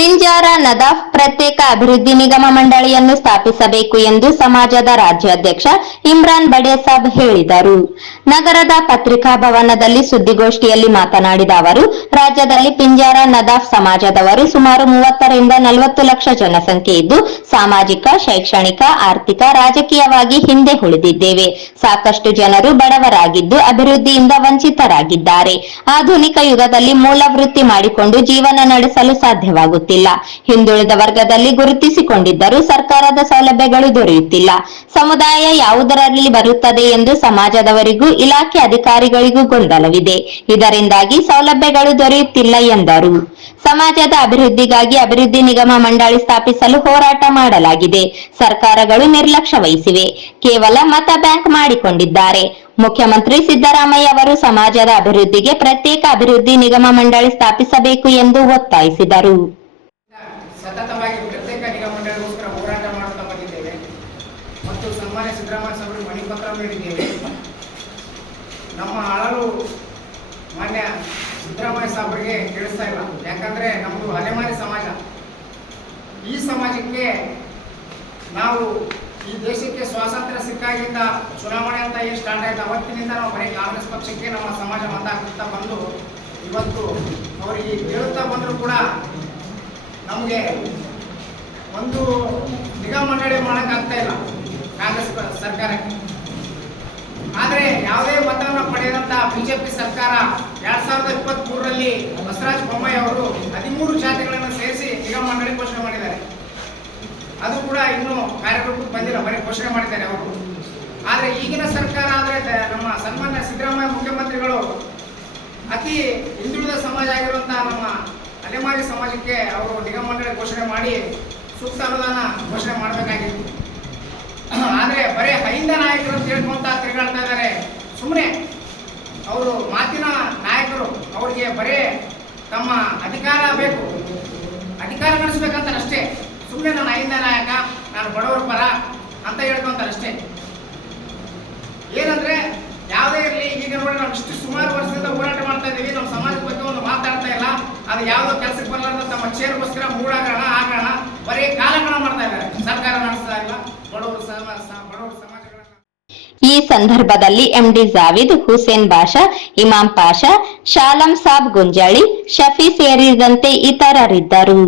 ಪಿಂಜಾರ ನದಾಫ್ ಪ್ರತ್ಯೇಕ ಅಭಿವೃದ್ಧಿ ನಿಗಮ ಮಂಡಳಿಯನ್ನು ಸ್ಥಾಪಿಸಬೇಕು ಎಂದು ಸಮಾಜದ ರಾಜ್ಯಾಧ್ಯಕ್ಷ ಇಮ್ರಾನ್ ಬಡೇಸಾಬ್ ಹೇಳಿದರು. ನಗರದ ಪತ್ರಿಕಾ ಭವನದಲ್ಲಿ ಸುದ್ದಿಗೋಷ್ಠಿಯಲ್ಲಿ ಮಾತನಾಡಿದ ಅವರು, ರಾಜ್ಯದಲ್ಲಿ ಪಿಂಜಾರ ನದಾಫ್ ಸಮಾಜದವರು ಸುಮಾರು 30 ರಿಂದ 40 ಲಕ್ಷ ಜನಸಂಖ್ಯೆ ಇದ್ದು, ಸಾಮಾಜಿಕ, ಶೈಕ್ಷಣಿಕ, ಆರ್ಥಿಕ, ರಾಜಕೀಯವಾಗಿ ಹಿಂದೆ ಉಳಿದಿದ್ದೇವೆ. ಸಾಕಷ್ಟು ಜನರು ಬಡವರಾಗಿದ್ದು ಅಭಿವೃದ್ಧಿಯಿಂದ ವಂಚಿತರಾಗಿದ್ದಾರೆ. ಆಧುನಿಕ ಯುಗದಲ್ಲಿ ಮೂಲ ವೃತ್ತಿ ಮಾಡಿಕೊಂಡು ಜೀವನ ನಡೆಸಲು ಸಾಧ್ಯವಾಗುತ್ತಿಲ್ಲ. ಹಿಂದುಳಿದ ವರ್ಗದಲ್ಲಿ ಗುರುತಿಸಿಕೊಂಡಿದ್ದರೂ ಸರ್ಕಾರದ ಸೌಲಭ್ಯಗಳು ದೊರೆಯುತ್ತಿಲ್ಲ. ಸಮುದಾಯ ಯಾವುದರಲ್ಲಿ ಬರುತ್ತದೆ ಎಂದು ಸಮಾಜದವರಿಗೂ ಇಲಾಖೆ ಅಧಿಕಾರಿಗಳಿಗೂ ಗೊಂದಲವಿದೆ. ಇದರಿಂದಾಗಿ ಸೌಲಭ್ಯಗಳು ದೊರೆಯುತ್ತಿಲ್ಲ ಎಂದರು. ಸಮಾಜದ ಅಭಿವೃದ್ಧಿಗಾಗಿ ಅಭಿವೃದ್ಧಿ ನಿಗಮ ಮಂಡಳಿ ಸ್ಥಾಪಿಸಲು ಹೋರಾಟ ಮಾಡಲಾಗಿದೆ. ಸರ್ಕಾರಗಳು ನಿರ್ಲಕ್ಷ್ಯ ವಹಿಸಿವೆ, ಕೇವಲ ಮತ ಬ್ಯಾಂಕ್ ಮಾಡಿಕೊಂಡಿದ್ದಾರೆ. ಮುಖ್ಯಮಂತ್ರಿ ಸಿದ್ದರಾಮಯ್ಯ ಅವರು ಸಮಾಜದ ಅಭಿವೃದ್ಧಿಗೆ ಪ್ರತ್ಯೇಕ ಅಭಿವೃದ್ಧಿ ನಿಗಮ ಮಂಡಳಿ ಸ್ಥಾಪಿಸಬೇಕು ಎಂದು ಒತ್ತಾಯಿಸಿದರು. ಸತತವಾಗಿ ಪ್ರತ್ಯೇಕ ನಿಗಮ ಮಂಡಳಿಗೋಸ್ಕರ ಹೋರಾಟ ಮಾಡುತ್ತಾ ಬಂದಿದ್ದೇವೆ ಮತ್ತು ಸನ್ಮಾನ್ಯ ಸಿದ್ದರಾಮಯ್ಯ ಸಾಹೇಬರು ಮನವಿ ಪತ್ರ ನೀಡಿದ್ದೇವೆ. ನಮ್ಮ ಅಳಲು ಮಾನ್ಯ ಸಿದ್ದರಾಮಯ್ಯ ಸಾಹೇಬರಿಗೆ ಕೇಳಿಸ್ತಾ ಇಲ್ಲ. ಯಾಕಂದ್ರೆ ನಮ್ಮದು ಅಲೆಮಾರಿ ಸಮಾಜ. ಈ ಸಮಾಜಕ್ಕೆ ನಾವು ಈ ದೇಶಕ್ಕೆ ಸ್ವಾತಂತ್ರ್ಯ ಸಿಕ್ಕಾಗಿಂದ ಚುನಾವಣೆ ಅಂತ ಏನು ಸ್ಟಾರ್ಟ್ ಆಯ್ತು, ಅವತ್ತಿನಿಂದ ನಾವು ಬರೀ ಕಾಂಗ್ರೆಸ್ ಪಕ್ಷಕ್ಕೆ ನಮ್ಮ ಸಮಾಜ ಮತ ಹಾಕ್ತಾ ಬಂದು ಇವತ್ತು ಅವರಿಗೆ ಕೇಳುತ್ತಾ ಬಂದರೂ ಕೂಡ ನಮಗೆ ಒಂದು ನಿಗಮ ಮಂಡಳಿ ಮಾಡೋಕ್ಕಾಗ್ತಾ ಇಲ್ಲ ಕಾಂಗ್ರೆಸ್ ಸರ್ಕಾರಕ್ಕೆ. ಆದರೆ ಯಾವುದೇ ಮತವನ್ನು ಪಡೆದಂತ ಬಿಜೆಪಿ ಸರ್ಕಾರ 2023ರಲ್ಲಿ ಬಸವರಾಜ ಬೊಮ್ಮಾಯಿ ಅವರು 13 ಜಾತಿಗಳನ್ನು ಸೇರಿಸಿ ನಿಗಮ ಮಂಡಳಿ ಘೋಷಣೆ ಮಾಡಿದ್ದಾರೆ. ಅದು ಕೂಡ ಇನ್ನೂ ಕಾರ್ಯರೂಪಕ್ಕೆ ಬಂದಿಲ್ಲ, ಬರೀ ಘೋಷಣೆ ಮಾಡಿದ್ದಾರೆ ಅವರು. ಆದರೆ ಈಗಿನ ಸರ್ಕಾರ ಆದರೆ ನಮ್ಮ ಸನ್ಮಾನ್ಯ ಸಿದ್ದರಾಮಯ್ಯ ಮುಖ್ಯಮಂತ್ರಿಗಳು ಅತಿ ಹಿಂದುಳಿದ ಸಮಾಜ ಆಗಿರುವಂತಹ ನಮ್ಮ ಅಲೆಮಾರಿ ಸಮಾಜಕ್ಕೆ ಅವರು ನಿಗಮ ಮಂಡಳಿ ಘೋಷಣೆ ಮಾಡಿ ಸೂಕ್ತ ಅನುದಾನ ಘೋಷಣೆ ಮಾಡಬೇಕಾಗಿತ್ತು. ಆದರೆ ಬರೀ ಹೈಂದ ನಾಯಕರು ಅಂತ ಹೇಳ್ಕೊಂತ ತಿರುಗಾಡ್ತಾ ಇದ್ದಾರೆ. ಸುಮ್ಮನೆ ಅವರು ಮಾತಿನ ನಾಯಕರು, ಅವ್ರಿಗೆ ಬರೀ ತಮ್ಮ ಅಧಿಕಾರ ಬೇಕು, ಅಧಿಕಾರ ನಡೆಸ್ಬೇಕಂತಾರೆ ಅಷ್ಟೇ. ಸುಮ್ಮನೆ ನಾನು ಹೈಂದ ನಾಯಕ, ನಾನು ಬಡವರ ಪರ ಅಂತ ಹೇಳ್ಕೊಂತಾರೆ ಅಷ್ಟೇ. ಏನಂದ್ರೆ ಯಾವುದೇ ಇರಲಿ, ಈಗ ನೋಡಿ ನಾವು ಇಷ್ಟು ಸುಮಾರು ವರ್ಷದಿಂದ ಹೋರಾಟ ಮಾಡ್ತಾ ಇದ್ದೀವಿ, ನಮ್ಮ ಸಮಾಜದ ಬಗ್ಗೆ ಒಂದು ಮಾತಾಡ್ತಾ ಇಲ್ಲ. ಅದು ಯಾವುದೋ ಕೆಲಸಕ್ಕೆ ಬರಲಾರ್ದ ತಮ್ಮ ಚೇರ್ಗೋಸ್ಕರ ಮೂಡಾಗೋಣ ಆಗೋಣ ಬರೀ ಕಾಲಗಣ ಮಾಡ್ತಾ ಇದ್ದಾರೆ. ಸರ್ಕಾರ ನಡೆಸ್ತಾ ಇಲ್ಲ, ಬಡವರು ಸಮಾಜಗಳನ್ನ. ಈ ಸಂದರ್ಭದಲ್ಲಿ ಎಂಡಿ ಜಾವಿದ್, ಹುಸೇನ್ ಬಾಷಾ, ಇಮಾಂ ಪಾಷಾ, ಶಾಲಂ ಸಾಬ್ ಗುಂಜಾಳಿ, ಶಫಿ ಸೇರಿದಂತೆ ಇತರರಿದ್ದರು.